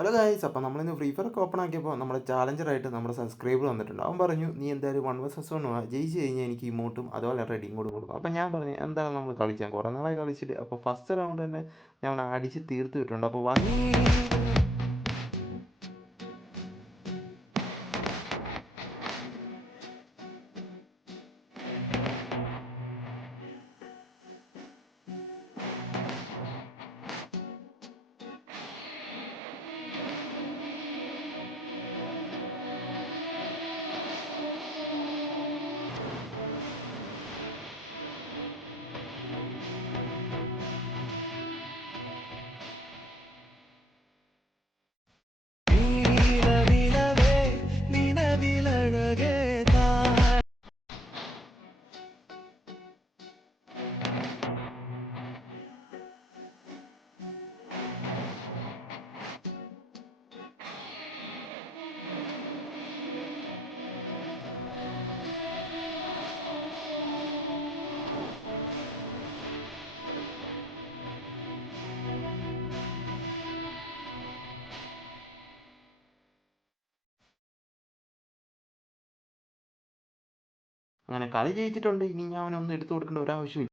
Hello guys, അപ്പോൾ നമ്മളിന്ന് free fire ഒക്കെ ഓപ്പൺ ആക്കിയപ്പോൾ നമ്മുടെ ചാലഞ്ചറായിട്ട് നമ്മുടെ സബ്സ്ക്രൈബർ വന്നിട്ടുണ്ട്. അവൻ പറഞ്ഞു നീ എന്തായാലും 1 vs 1 ജയിച്ച് കഴിഞ്ഞാൽ എനിക്ക് ഇമോട്ടും അതുപോലെ റെഡിയും കൂടി കൊടുക്കും. അപ്പോൾ ഞാൻ പറഞ്ഞു എന്താണ് നമ്മൾ കളിക്കാൻ, കുറേ നാളായി കളിച്ചിട്ട്. അപ്പോൾ ഫസ്റ്റ് റൗണ്ട് തന്നെ ഞാൻ അടിച്ച് തീർത്ത് വിട്ടിട്ടുണ്ട്. അപ്പോൾ അങ്ങനെ കളി ജയിച്ചിട്ടുണ്ട്. ഇനി ഞാൻ അവനൊന്നും എടുത്തു കൊടുക്കേണ്ട ഒരാവശ്യമില്ല.